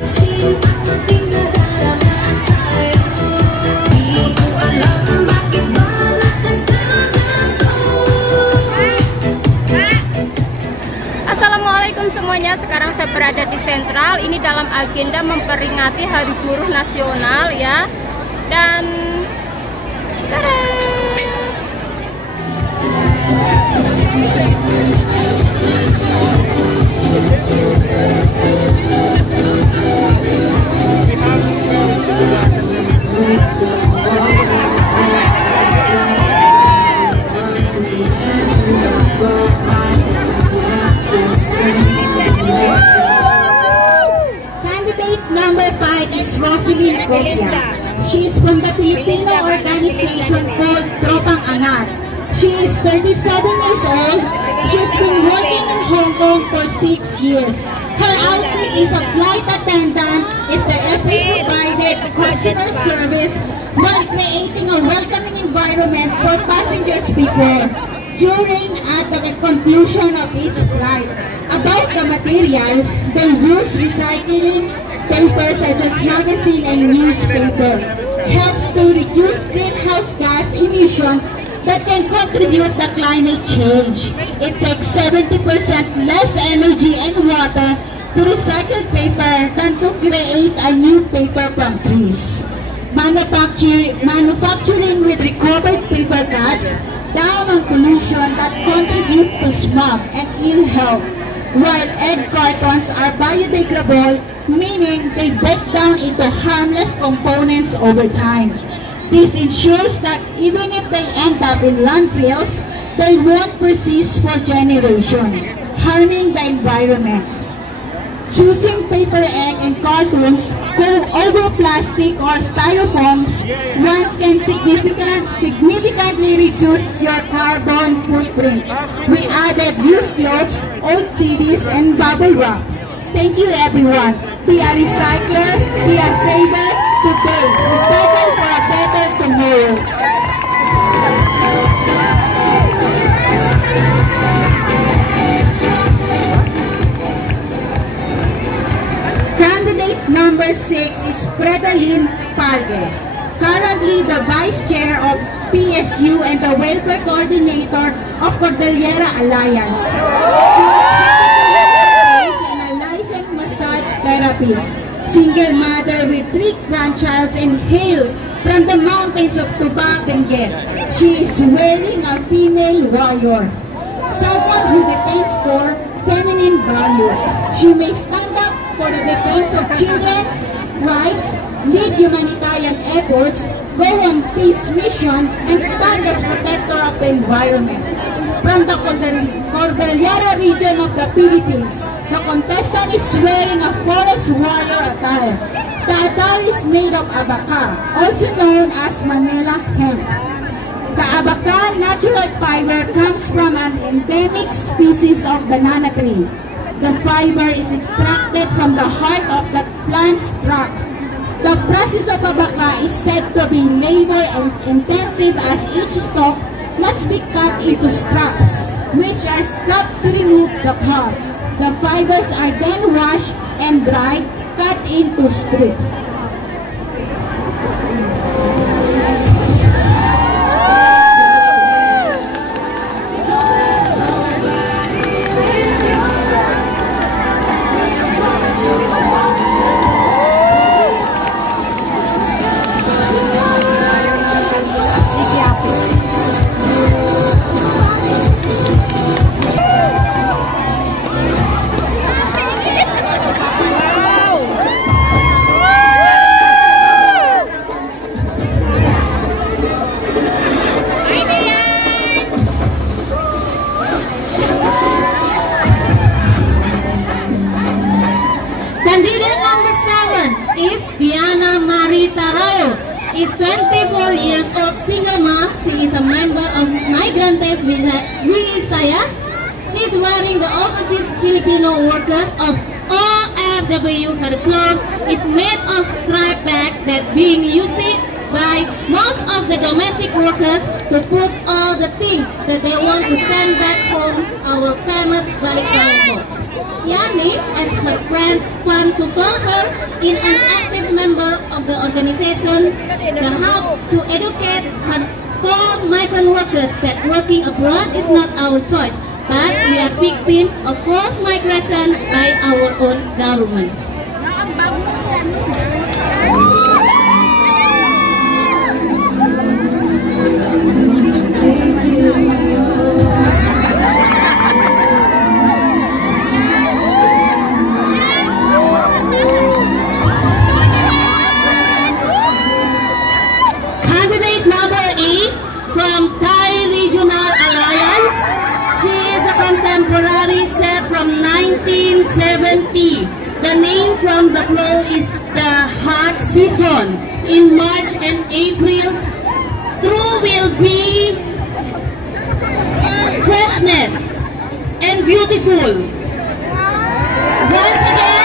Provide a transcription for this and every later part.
Assalamualaikum semuanya, sekarang saya berada di Sentral. Ini dalam agenda memperingati Hari Buruh Nasional ya. Dan Rosalyn Copia. She is from the Filipino organization called Tropang Angat. She is 37 years old. She's been working in Hong Kong for 6 years. Her outfit is a flight attendant, is the FA provided customer service while creating a welcoming environment for passengers before, during, at the conclusion of each flight. About the material, they use recycling paper such as magazine and newspaper. Helps to reduce greenhouse gas emission that can contribute to climate change. It takes 70% less energy and water to recycle paper than to create a new paper from trees. Manufacturing with recovered paper cuts down on pollution that contribute to smog and ill health, while egg cartons are biodegradable, meaning they break down into harmless components over time. This ensures that even if they end up in landfills, they won't persist for generations, harming the environment. Choosing paper egg and cartons over plastic or styrofoams once can significantly reduce your carbon footprint. We added used clothes, old CDs, and bubble wrap. Thank you everyone. Be a recycler, be a saver today. Recycle for a better tomorrow. Candidate number 6 is Fredalyn Parge, currently the Vice Chair of PSU and the Welfare Coordinator of Cordillera Alliance. Therapist, single mother with 3 grandchildren and hail from the mountains of Tuba, Benguet. She is wearing a female warrior, someone who defends core feminine values. She may stand up for the defense of children's rights, lead humanitarian efforts, go on peace mission, and stand as protector of the environment. From the Cordillera region of the Philippines, the contestant is wearing a forest warrior attire. The attire is made of abaca, also known as Manila hemp. The abaca natural fiber comes from an endemic species of banana tree. The fiber is extracted from the heart of the plant's trunk. The process of abaca is said to be labor-intensive as each stalk must be cut into scraps, which are scraped to remove the pulp. The fibers are then washed and dried, cut into strips. Is 24 years old single mom. She is a member of Migrante Visayas. She is wearing the Overseas Filipino Workers of OFW. Her clothes is made of striped bag that being used by most of the domestic workers to put all the things that they want to send back home, our famous Balikbayan box. Yani, as her friends want to call her, organization that help to educate her poor migrant workers that working abroad is not our choice, but we are victim of forced migration by our own government. Candidate number 8 from Thai Regional Alliance. She is a contemporary set from 1970. The name from the flow is the hot season. In March and April, through will be freshness and beautiful. Once again,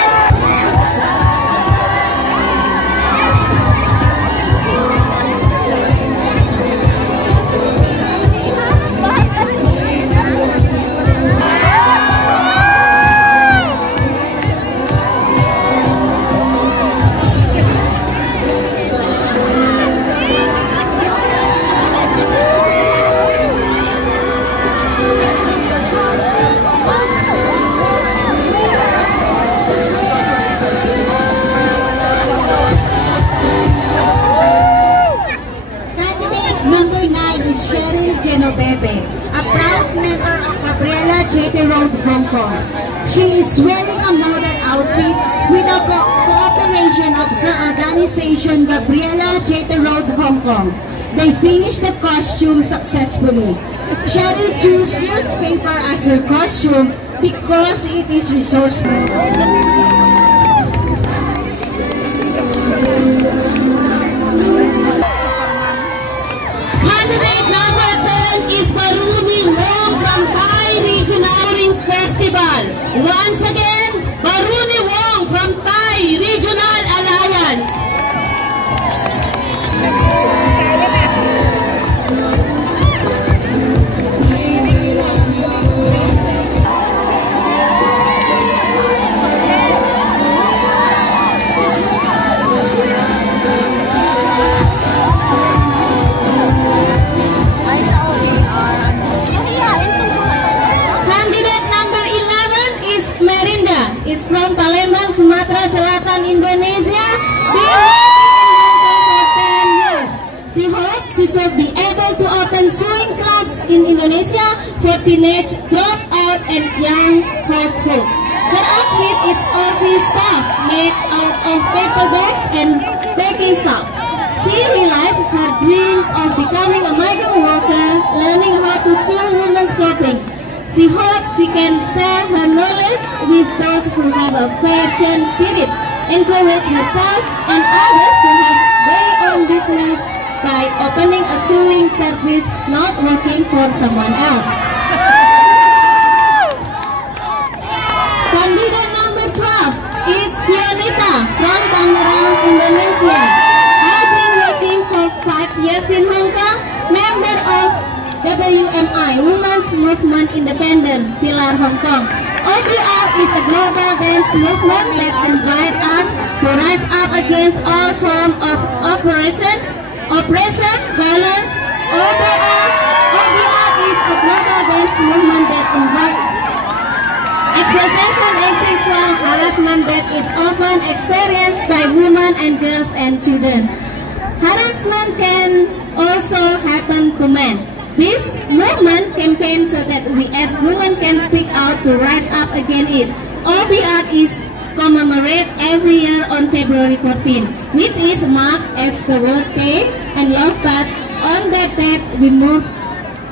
Bebe, a proud member of Gabriela J.T. Road, Hong Kong. She is wearing a model outfit with the cooperation of her organization, Gabriela J.T. Road, Hong Kong. They finished the costume successfully. Cheryl chose newspaper as her costume because it is resourceful. Once again, Baruni Wong from Thai Regional Alliance. Is from Palembang, Sumatera Selatan, Indonesia. Been working in Hong Kong for 10 years. She hopes she should be able to open sewing class in Indonesia for teenage dropout and young household. Her outfit is office stuff made out of paper bags and baking stuff. She realized her dream of becoming a migrant worker, learning how to sew women's clothing. She hopes she can share her knowledge with those who have a passion spirit, encourage herself and others to have their own business by opening a sewing service, not working for someone else. Candidate number 12 is Fionita from Tangerang, Indonesia. I've been working for 5 years in Hong Kong, member of WMI, Women's Movement Independent, Pilar Hong Kong. OBR is a global dance movement that invites us to rise up against all forms of oppression, violence. OBR is a global dance movement that invites exploitation and sexual harassment that is often experienced by women and girls and children. Harassment can also happen to men. This movement campaign so that we as women can speak out to rise up against it. OBR is commemorated every year on February 14, which is marked as the World Day and Love Path. On that date, we move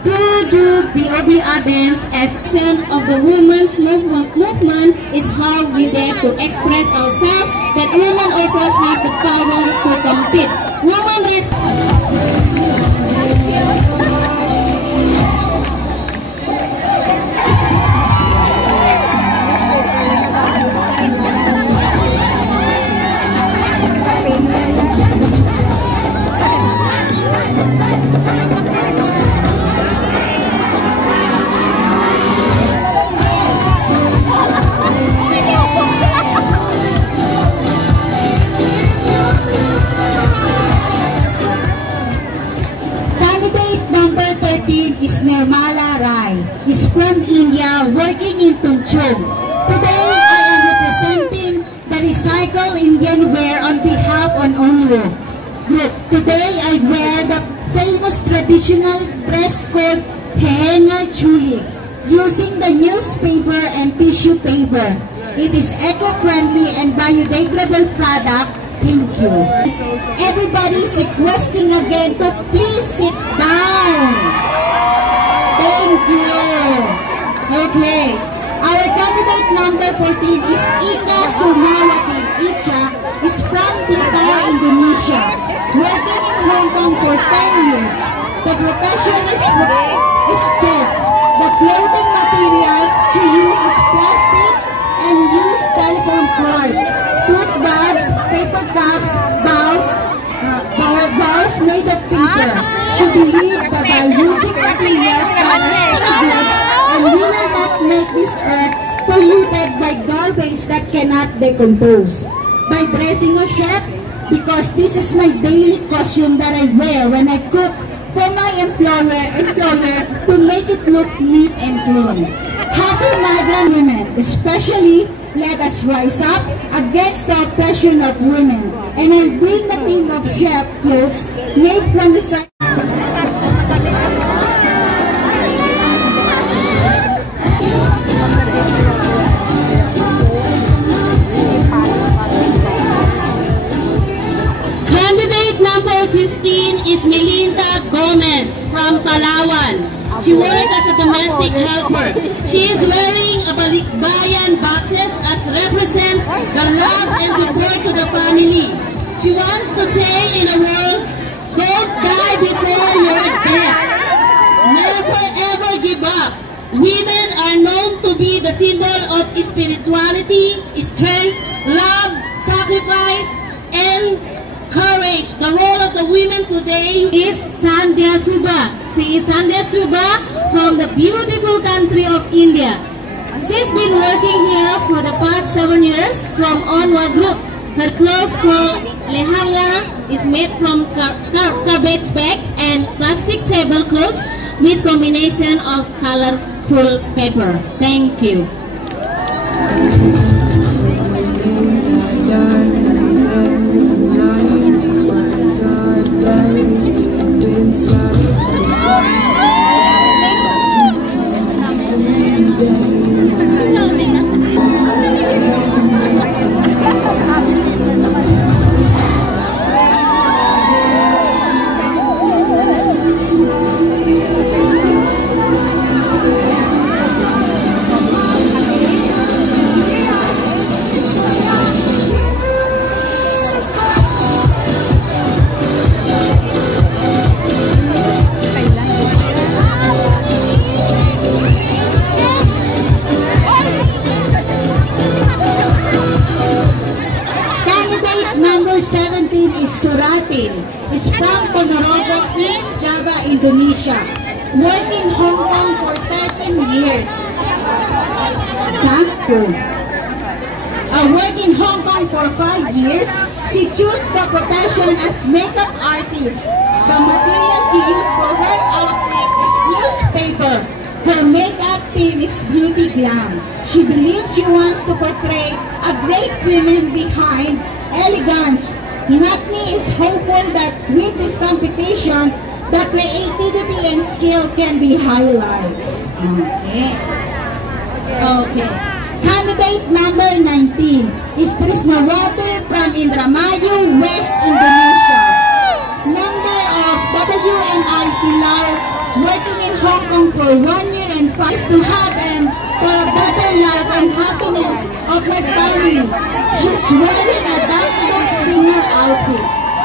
to do the OBR dance as action of the women's movement is how we dare to express ourselves that women also have the power to compete. Women raise working in Tunchong. Today, I am representing the Recycle Indian Wear on behalf of Onwo Group. Today, I wear the famous traditional dress code hanger chuli, using the newspaper and tissue paper. It is eco-friendly and biodegradable product. Thank you. Everybody is requesting again to please sit down. Thank you. Okay. Our candidate number 14 is Ika Sumawati. Icha is from Blitar, Indonesia, working in Hong Kong for 10 years. The profession is chef. The clothing materials she uses plastic and used telephone cords, tote bags, paper cups, bowls made of paper. She believed that by using materials that are still good, and we will not make this earth polluted by garbage that cannot decompose. By dressing a chef, because this is my daily costume that I wear when I cook for my employer to make it look neat and clean. Happy migrant women, especially, let us rise up against the oppression of women. And I bring the theme of chef clothes made from recycled. Candidate number 15 is Melinda Gomez from Palawan. She works as a domestic helper. She is wearing a balikbayan boxes as represent the love and support to the family. She wants to say in a world, don't die before you're dead. Never ever give up. Women are known to be the symbol of spirituality, strength, love, sacrifice, and courage. The role of the women today is Sandhya Suba. She is Sandhya Suba from the beautiful country of India. She's been working here for the past 7 years from Onwo Group. Her clothes called lehanga is made from garbage bag and plastic tablecloths with combination of colorful paper. Thank you. Is from Ponorogo, East Java, Indonesia. Worked in Hong Kong for 13 years. Worked in Hong Kong for 5 years. She chose the profession as makeup artist. The material she used for her outfit is newspaper. Her makeup theme is beauty glam. She believes she wants to portray a great woman behind elegance. Natni is hopeful that with this competition, the creativity and skill can be highlights. Okay. Candidate number 19 is Trisnawati from Indramayu, West Indonesia. Member of WNI Pilar, working in Hong Kong for 1 year and fights to have for a better life and happiness of my family. She's wearing a dangdut singer outfit.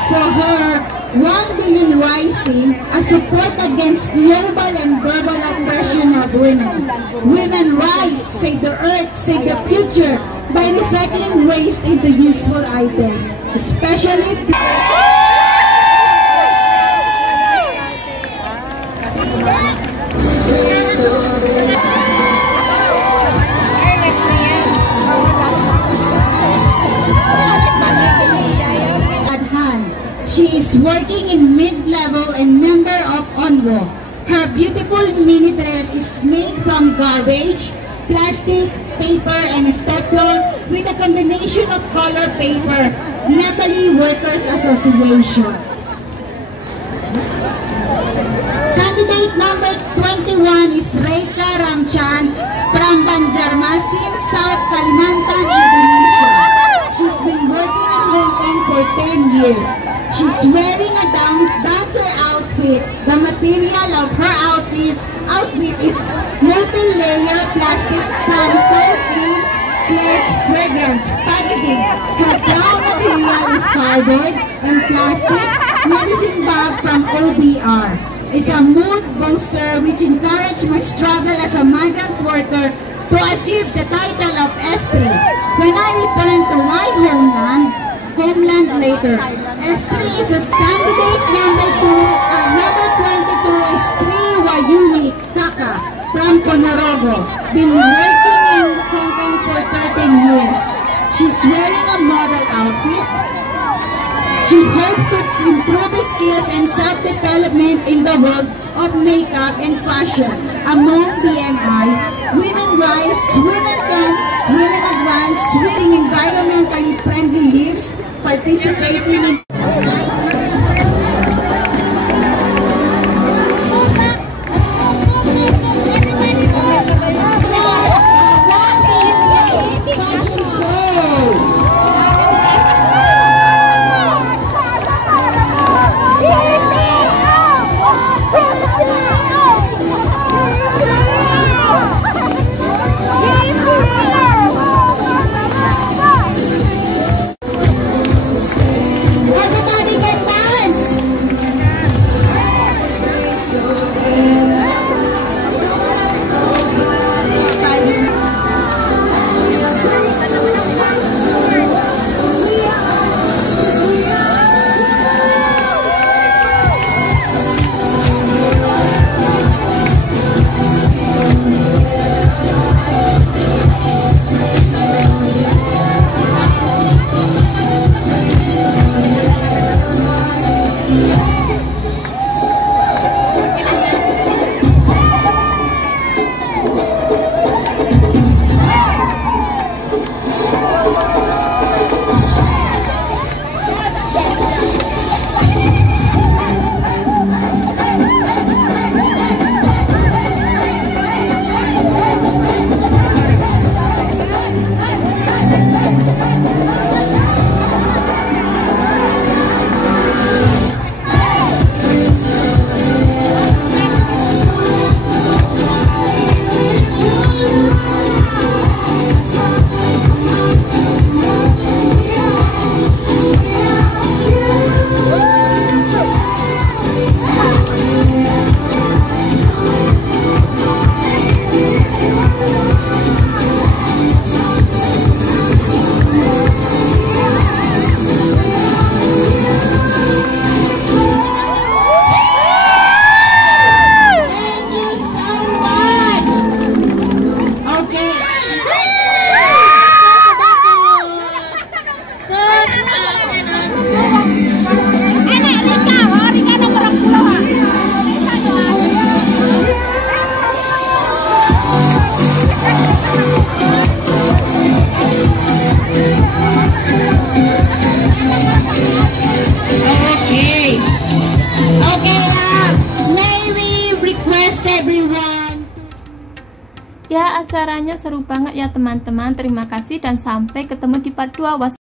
For her 1 billion rising, a support against global and verbal oppression of women. Women rise, save the earth, save the future by recycling waste into useful items, especially She is working in mid-level and member of Onwo. Her beautiful mini dress is made from garbage, plastic, paper, and stapler with a combination of color paper. Nepali Workers Association. Candidate number 21 is Reika Ramchan from Banjarmasin, South Kalimantan, Indonesia. She's been working in Hong Kong for 10 years. She's wearing a dancer outfit. The material of her outfit is multi-layer plastic from soap-free clothes fragrance packaging. Her brown material is cardboard and plastic medicine bag from OBR. It's a mood booster which encouraged my struggle as a migrant worker to achieve the title of S3. When I return to my homeland later, S3 is a candidate number 22 is Sri Wayuni Kaka from Ponorogo. Been working in Hong Kong for 13 years. She's wearing a model outfit. She hopes to improve the skills and self-development in the world of makeup and fashion. Among BNI, Women Rise, Women Can, Women Advance, wearing environmentally friendly lips, participating in Ya, acaranya seru banget ya teman-teman. Terima kasih dan sampai ketemu di part 2.